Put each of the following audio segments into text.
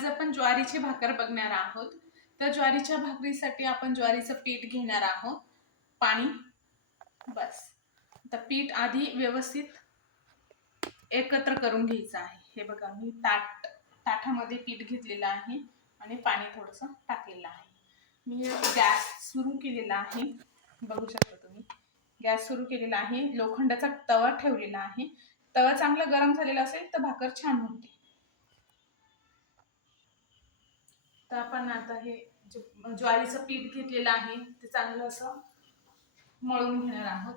आज आपण ज्वारीची भाकर बघणार आहोत। तर ज्वारीच्या भाकरीसाठी आपण ज्वारीचं पीठ घेणार आहोत, पाणी, बस। आता पीठ आधी व्यवस्थित एकत्र करून घ्यायचं आहे। हे बघा, मी ताटामध्ये पीठ घेतलेलं आहे आणि पाणी थोडंसं टाकलेलं आहे। मी गॅस सुरू केलेला आहे, बघू शकता तुम्ही। गॅस सुरू केलेला आहे, लोखंडाचा तवा ठेवलेला आहे। तवा चांगला गरम झालेला असेल तर भाकर छान होते। तर आपण आता हे ज्वारीचं पीठ घेतलेलं आहे ते चांगलं असं मळून घेणार आहोत,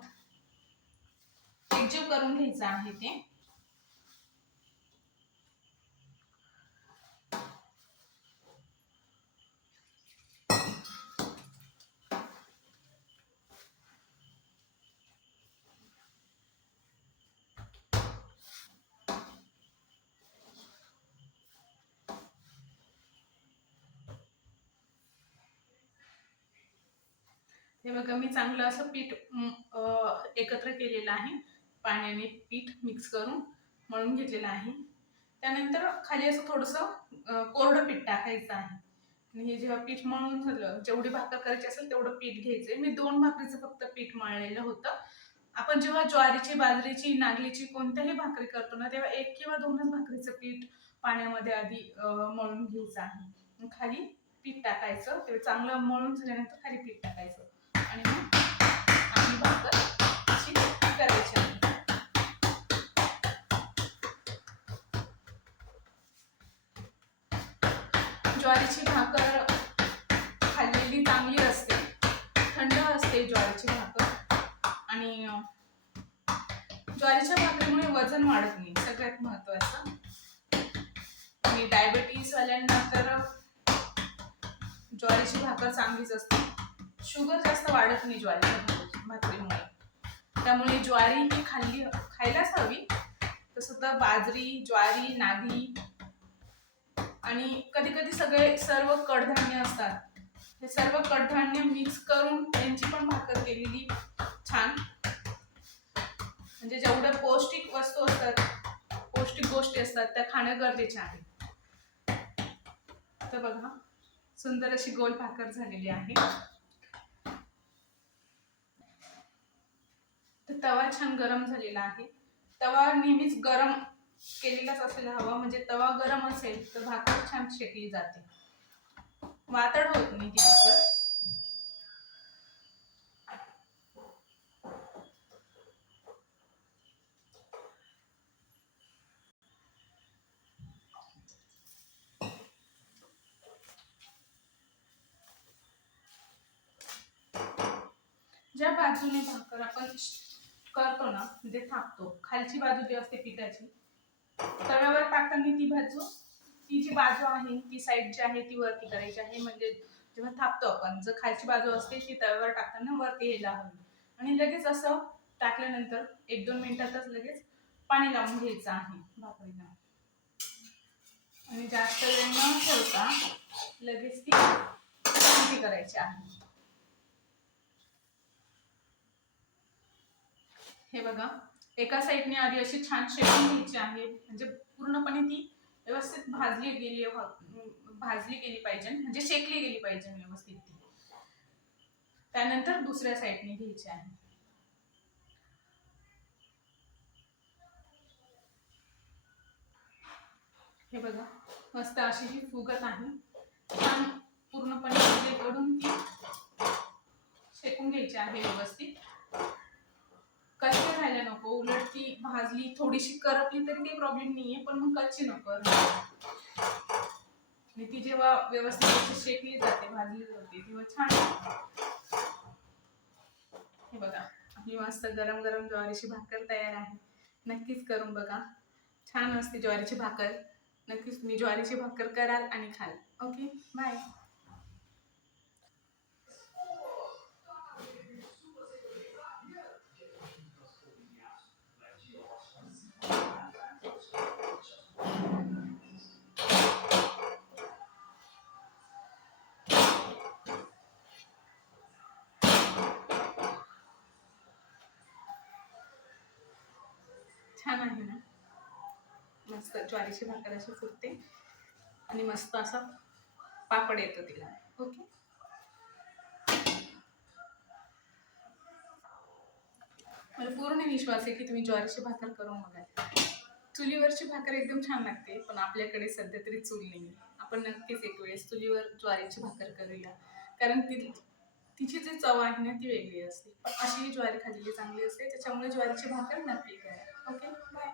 एकजीव करून घ्यायचं आहे ते। हे बघा, मी चांगलं असं पीठ एकत्र केलेलं आहे। पाण्याने पीठ मिक्स करून मळून घेतलेलं आहे। त्यानंतर खाली असं थोडंसं कोरडं पीठ टाकायचं आहे आणि हे जेव्हा पीठ मळून झालं, जेवढी भाकर करायची असेल तेवढं पीठ घ्यायचंय। मी 2 भाकरीचं फक्त पीठ मळलेलं होतं। आपण जेव्हा ज्वारीची, बाजरीची, नागलीची कोणत्याही भाकरी करतो ना, तेव्हा 1 किंवा 2च भाकरीचं पीठ पाण्यामध्ये आधी मळून घ्यायचं आहे। खाली पीठ टाकायचं, ते चांगलं मळून झाल्यानंतर खाली पीठ टाकायचं आणि मग आपली भाकर अशी करायची आहे। ज्वारीची भाकर खाल्लेली चांगली असते, थंड असते ज्वारीची भाकर। आणि ज्वारीच्या भाकरीमुळे वजन वाढत नाही, सगळ्यात महत्त्वाचं। आणि डायबिटीज वाल्यांना तर ज्वारीची भाकर चांगलीच असते। शुगर जास्त वाढत नाही ज्वारीच्या भाकरीमुळे, त्यामुळे ज्वारी ही खायलाच हवी। तसं तर बाजरी, ज्वारी, नागली आणि कधी कधी सर्व कडधान्य असतात, हे सर्व कडधान्य मिक्स करून त्यांची पण भाकर केलेली छान। म्हणजे जेवढ्या पौष्टिक वस्तू असतात, पौष्टिक गोष्टी असतात, त्या खाणं गरजेचे आहे। तर बघा, सुंदर अशी गोल भाकर झालेली आहे। तर तवा छान गरम झालेला आहे। तवा नेहमीच गरम केलेलाच असायला हवा, म्हणजे तवा गरम असेल तर भाकर छान शेकली जाते, वातड होत नाही ती भाकर। ज्या बाजूने भाकर आपण करतो ना, म्हणजे थापतो, खालची बाजू जी असते पिठाची, तव्यावर टाकताना ती जी बाजू आहे, ती साईड जी आहे ती वरती करायची आहे। म्हणजे जेव्हा थापतो आपण, जर खालची बाजू असते ती तव्यावर टाकताना वरती यायला हवी। आणि लगेच असं टाकल्यानंतर 1-2 मिनिटातच लगेच पाणी लावून घ्यायचं आहे भाकरीला। आणि जास्त वेळ न ठेवता लगेच ती करायची आहे। हे बघा, एका साईडने आधी अशी छान शेकून घ्यायची आहे, म्हणजे पूर्णपणे ती व्यवस्थित भाजली गेली पाहिजे, म्हणजे शेकली गेली पाहिजे व्यवस्थित ती। त्यानंतर दुसऱ्या साईडने घ्यायची आहे। हे बघा, मस्त अशी ही फुगत आहे, छान पूर्णपणे कडून ती शेकून घ्यायची आहे व्यवस्थित। कच्ची राहायला नको, उलट ती भाजली, थोडीशी करपली तरी काही प्रॉब्लेम नाहीये, पण मग कच्ची नको। आणि ती जेव्हा व्यवस्थित शेकली जाते, भाजली जाते, तेव्हा छान। हे बघा, आपली मस्त गरम गरम ज्वारीची भाकर तयार आहे। नक्कीच करून बघा, छान असते ज्वारीची भाकर। नक्कीच तुम्ही ज्वारीची भाकर कराल आणि खाल। Okay, bye. छान आहे ना, मस्त ज्वारीची भाकर अशी फुगते। आणि मस्त असं पापड येतं तिला. ओके. मला पूर्ण विश्वास आहे की तुम्ही ज्वारीची भाकर करून बघाल. चुलीवरची भाकर एकदम छान लागते, पण आपल्याकडे सध्या तरी चूल नाही. आपण नक्कीच एक वेळेस चुलीवर ज्वारीची भाकर करूया, कारण तिची जी चव आहे ना ती वेगळी असते. पण अशी ज्वारी खाल्लेली चांगली असते, त्याच्यामुळे ज्वारीची भाकर नक्की करा. Okay, bye.